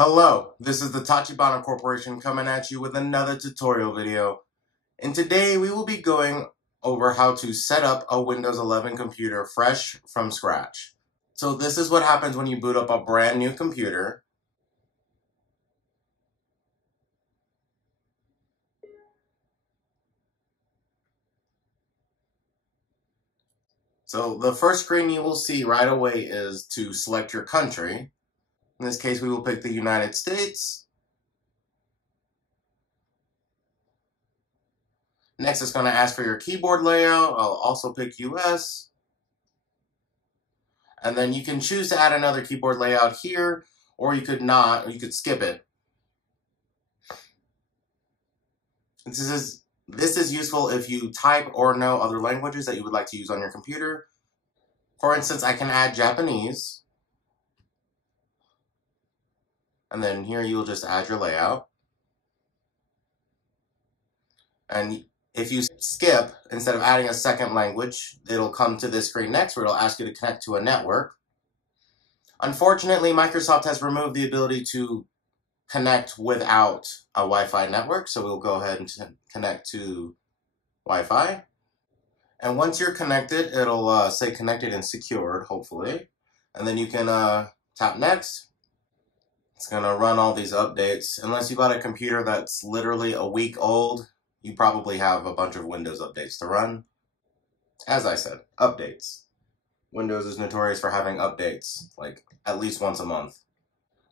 Hello, this is the Tachibana Corporation coming at you with another tutorial video. And today we will be going over how to set up a Windows 11 computer fresh from scratch. So this is what happens when you boot up a brand new computer. So the first screen you will see right away is to select your country. In this case, we will pick the United States. Next, it's going to ask for your keyboard layout. I'll also pick US. And then you can choose to add another keyboard layout here, or you could not, or you could skip it. This is useful if you type or know other languages that you would like to use on your computer. For instance, I can add Japanese. And then here you'll just add your layout. And if you skip, instead of adding a second language, it'll come to this screen next where it'll ask you to connect to a network. Unfortunately, Microsoft has removed the ability to connect without a Wi-Fi network, so we'll go ahead and connect to Wi-Fi. And once you're connected, it'll say connected and secured, hopefully. And then you can tap next. It's going to run all these updates. Unless you bought a computer that's literally a week old, you probably have a bunch of Windows updates to run. As I said, updates. Windows is notorious for having updates, like at least once a month.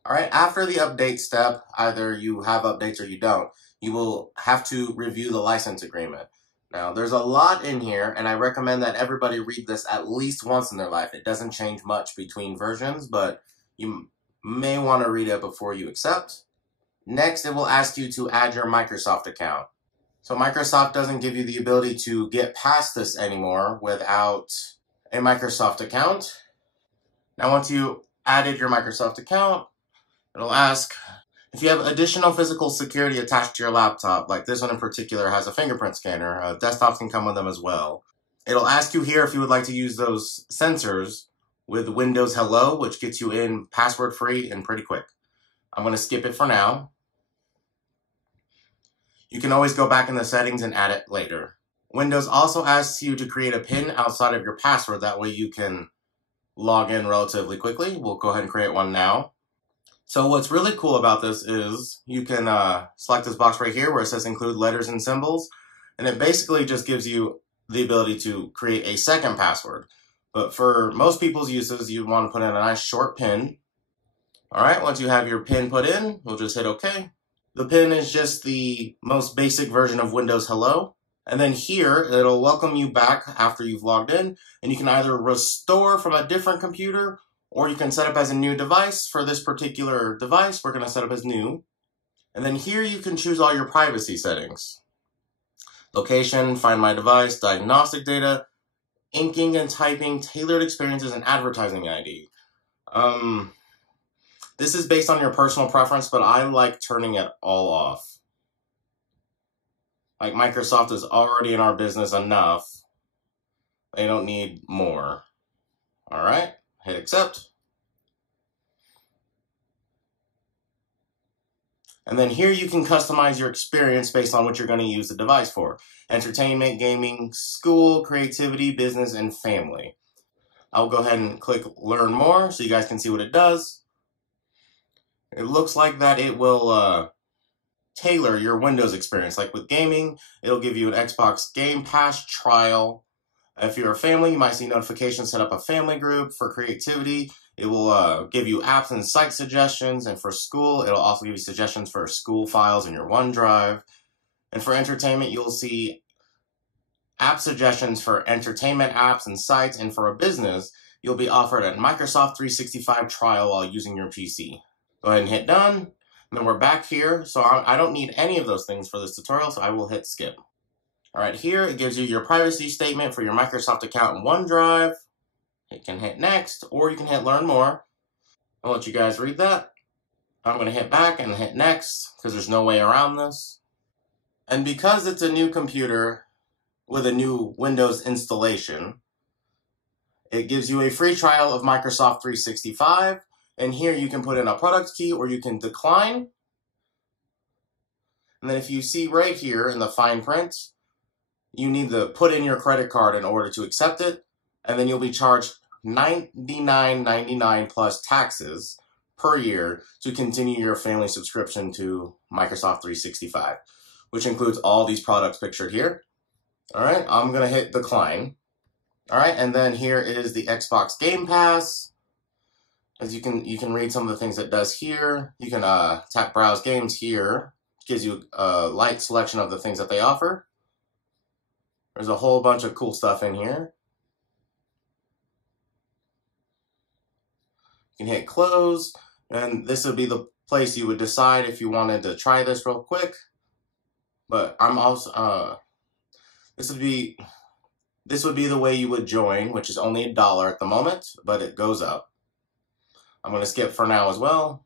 Alright, after the update step, either you have updates or you don't, you will have to review the license agreement. Now, there's a lot in here, and I recommend that everybody read this at least once in their life. It doesn't change much between versions, but you may want to read it before you accept. Next, it will ask you to add your Microsoft account. So Microsoft doesn't give you the ability to get past this anymore without a Microsoft account. Now, once you added your Microsoft account, it'll ask if you have additional physical security attached to your laptop, like this one in particular has a fingerprint scanner. Desktops can come with them as well. It'll ask you here if you would like to use those sensors with Windows Hello, which gets you in password-free and pretty quick. I'm going to skip it for now. You can always go back in the settings and add it later. Windows also asks you to create a PIN outside of your password. That way you can log in relatively quickly. We'll go ahead and create one now. So what's really cool about this is you can select this box right here where it says include letters and symbols. And it basically just gives you the ability to create a second password. But for most people's uses, you'd want to put in a nice short PIN. All right, once you have your PIN put in, we'll just hit OK. The PIN is just the most basic version of Windows Hello. And then here, it'll welcome you back after you've logged in. And you can either restore from a different computer, or you can set up as a new device. For this particular device, we're going to set up as new. And then here you can choose all your privacy settings. Location, find my device, diagnostic data, inking and typing, tailored experiences, and advertising ID. This is based on your personal preference, but I like turning it all off. Like, Microsoft is already in our business enough. They don't need more. All right, hit accept. And then here you can customize your experience based on what you're going to use the device for. Entertainment, gaming, school, creativity, business, and family. I'll go ahead and click learn more so you guys can see what it does. It looks like that it will tailor your Windows experience. Like with gaming, it'll give you an Xbox Game Pass trial. If you're a family, you might see notifications, set up a family group. For creativity, it will give you apps and site suggestions. And for school, it'll also give you suggestions for school files in your OneDrive. And for entertainment, you'll see app suggestions for entertainment apps and sites. And for a business, you'll be offered a Microsoft 365 trial while using your PC. Go ahead and hit done. And then we're back here. So I don't need any of those things for this tutorial, so I will hit skip. All right, here it gives you your privacy statement for your Microsoft account in OneDrive. You can hit next, or you can hit learn more. I'll let you guys read that. I'm going to hit back and hit next because there's no way around this. And because it's a new computer with a new Windows installation, it gives you a free trial of Microsoft 365. And here you can put in a product key or you can decline. And then if you see right here in the fine print, you need to put in your credit card in order to accept it. And then you'll be charged $99.99 plus taxes per year to continue your family subscription to Microsoft 365, which includes all these products pictured here. All right, I'm going to hit decline. All right, and then here is the Xbox Game Pass. As you can read some of the things it does here. You can tap Browse Games here. It gives you a light selection of the things that they offer. There's a whole bunch of cool stuff in here. You can hit close, and this would be the place you would decide if you wanted to try this real quick. But I'm also this would be the way you would join, which is only $1 at the moment, but it goes up. I'm going to skip for now as well.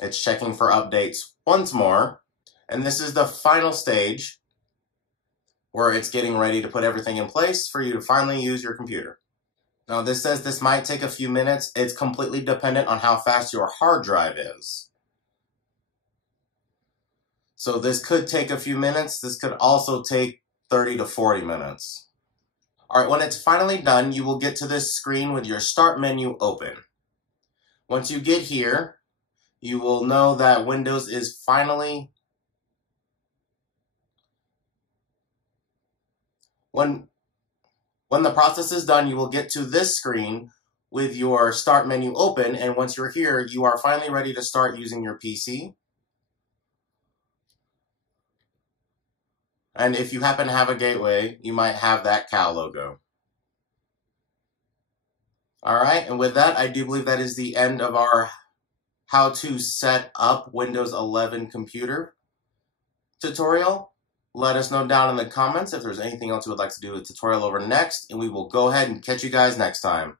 It's checking for updates once more, and this is the final stage where it's getting ready to put everything in place for you to finally use your computer. Now this says this might take a few minutes. It's completely dependent on how fast your hard drive is. So this could take a few minutes. This could also take 30 to 40 minutes. All right, when it's finally done, you will get to this screen with your start menu open. Once you get here, you will know that Windows is finally... When the process is done, you will get to this screen with your start menu open, and once you're here, you are finally ready to start using your PC. And if you happen to have a gateway, you might have that cow logo. Alright, and with that, I do believe that is the end of our how to set up Windows 11 computer tutorial. Let us know down in the comments if there's anything else you would like to do with the tutorial over next, and we will go ahead and catch you guys next time.